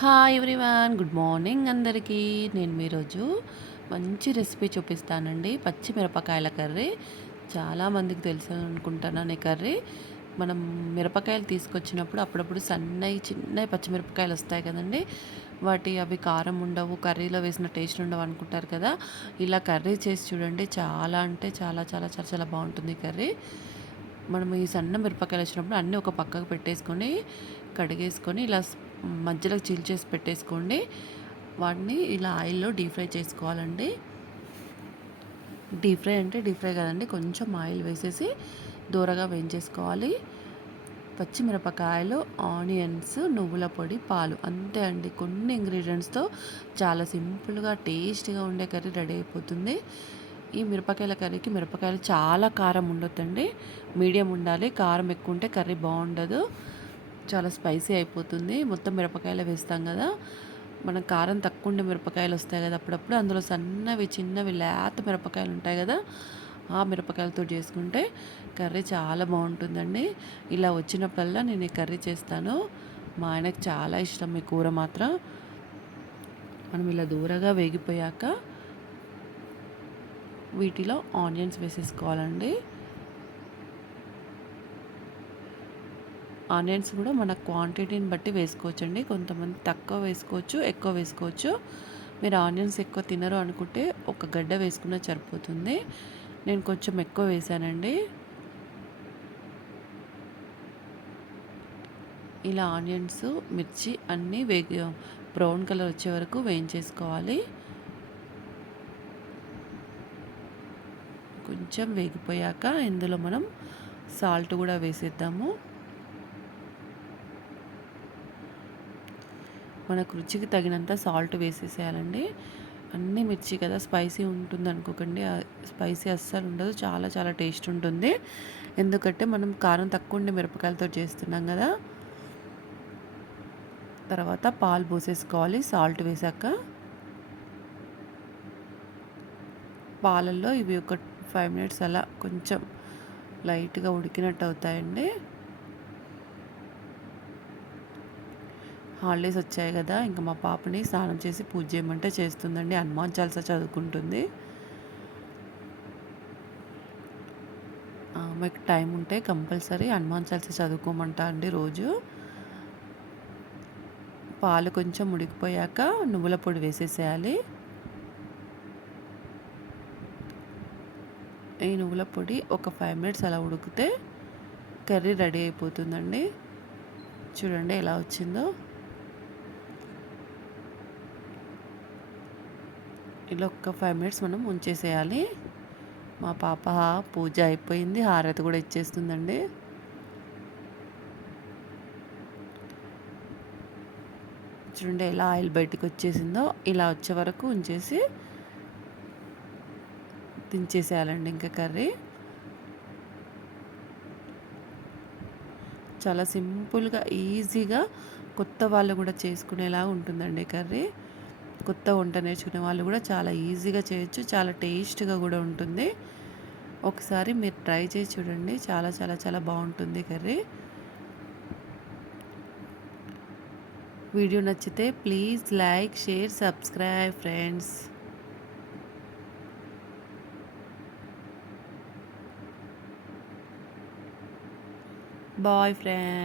Hi everyone good morning అందరికీ. నేను మీరోజు మంచి రెసిపీ చూపిస్తానండి. పచ్చిమిరపకాయల కర్రీ. చాలామందికి తెలుసు అనుకుంటున్నాను ఈ కర్రీ. మనం మిరపకాయలు తీసుకొచ్చినప్పుడు అప్పుడప్పుడు సన్నవి చిన్నవి పచ్చిమిరపకాయలు వస్తాయి కదండి. వాటి అవి కారం ఉండవు కర్రీలో వేసిన టేస్ట్ ఉండవు అనుకుంటారు కదా. ఇలా కర్రీ చేసి చూడండి. చాలా అంటే చాలా చాలా చాలా చాలా బాగుంటుంది కర్రీ. మనం ఈ సన్న మిరపకాయలు వచ్చినప్పుడు అన్నీ ఒక పక్కకు పెట్టేసుకొని కడిగేసుకొని ఇలా మధ్యలో చిల్ చేసి పెట్టేసుకోండి. వాటిని ఇలా ఆయిల్లో డీప్ ఫ్రై చేసుకోవాలండి. డీప్ ఫ్రై అంటే డీప్ ఫ్రై కదండి. కొంచెం ఆయిల్ వేసేసి దూరగా వేయించేసుకోవాలి. పచ్చిమిరపకాయలు ఆనియన్స్ నువ్వుల పొడి పాలు అంతే అండి. కొన్ని ఇంగ్రీడియంట్స్తో చాలా సింపుల్గా టేస్ట్గా ఉండే కర్రీ రెడీ అయిపోతుంది. ఈ మిరపకాయల కర్రీకి మిరపకాయలు చాలా కారం ఉండొద్దండి. మీడియం ఉండాలి. కారం ఎక్కువ ఉంటే కర్రీ బాగుండదు. చాలా స్పైసీ అయిపోతుంది. మొత్తం మిరపకాయలు వేస్తాం కదా. మనం కారం తక్కువ ఉండే మిరపకాయలు వస్తాయి కదా అప్పుడప్పుడు. అందులో సన్నవి చిన్నవి లేత మిరపకాయలు ఉంటాయి కదా ఆ మిరపకాయలతో చేసుకుంటే కర్రీ చాలా బాగుంటుందండి. ఇలా వచ్చినప్పుడల్లా నేను ఈ కర్రీ చేస్తాను. మా ఆయనకు చాలా ఇష్టం ఈ కూర మాత్రం. మనం ఇలా దూరగా వేగిపోయాక వీటిలో ఆనియన్స్ వేసేసుకోవాలండి. ఆనియన్స్ కూడా మన క్వాంటిటీని బట్టి వేసుకోవచ్చండి. కొంతమంది తక్కువ వేసుకోవచ్చు ఎక్కువ వేసుకోవచ్చు. మీరు ఆనియన్స్ ఎక్కువ తినరు అనుకుంటే ఒక గడ్డ వేసుకున్న సరిపోతుంది. నేను కొంచెం ఎక్కువ వేసానండి. ఇలా ఆనియన్స్ మిర్చి అన్నీ వేగి బ్రౌన్ కలర్ వచ్చే వరకు వేయించేసుకోవాలి. కొంచెం వేగిపోయాక ఇందులో మనం సాల్ట్ కూడా వేసేద్దాము. మనకు రుచికి తగినంత సాల్ట్ వేసేసేయాలండి. అన్నీ మిర్చి కదా స్పైసీ ఉంటుంది అనుకోకండి. స్పైసీ అస్సలు ఉండదు. చాలా చాలా టేస్ట్ ఉంటుంది. ఎందుకంటే మనం కారం తక్కువ ఉండే మిరపకాయలతో చేస్తున్నాం కదా. తర్వాత పాలు పోసేసుకోవాలి. సాల్ట్ వేసాక పాలల్లో ఇవి ఒక ఫైవ్ మినిట్స్ అలా కొంచెం లైట్గా ఉడికినట్టు అవుతాయండి. హాలిడేస్ వచ్చాయి కదా ఇంకా మా పాపని స్నానం చేసి పూజ చేయమంటే చేస్తుందండి. హనుమాన్ చాలసా చదువుకుంటుంది. మీకు టైం ఉంటే కంపల్సరీ హనుమాన్ చాలసా చదువుకోమంటా అండి రోజు. పాలు కొంచెం ఉడికిపోయాక నువ్వుల పొడి వేసేసేయాలి. ఈ నువ్వుల పొడి ఒక ఫైవ్ మినిట్స్ అలా ఉడికితే కర్రీ రెడీ అయిపోతుందండి. చూడండి ఎలా వచ్చిందో. ఇలా ఒక్క ఫైవ్ మినిట్స్ మనం ఉంచేసేయాలి. మా పాప పూజ అయిపోయింది. హారతి కూడా ఇచ్చేస్తుందండి. చూడండి ఎలా ఆయిల్ బయటకు వచ్చేసిందో ఇలా వచ్చే వరకు ఉంచేసి దించేసేయాలండి ఇంకా కర్రీ. చాలా సింపుల్గా ఈజీగా కొత్త వాళ్ళు కూడా చేసుకునేలా ఉంటుందండి కర్రీ. కొత్త వంట నేర్చుకునే వాళ్ళు కూడా చాలా ఈజీగా చేయొచ్చు చాలా టేస్ట్గా కూడా ఉంటుంది. ఒకసారి మీరు ట్రై చేసి చూడండి. చాలా చాలా చాలా బాగుంటుంది కర్రీ. వీడియో నచ్చితే please like share subscribe friends. Bye friend.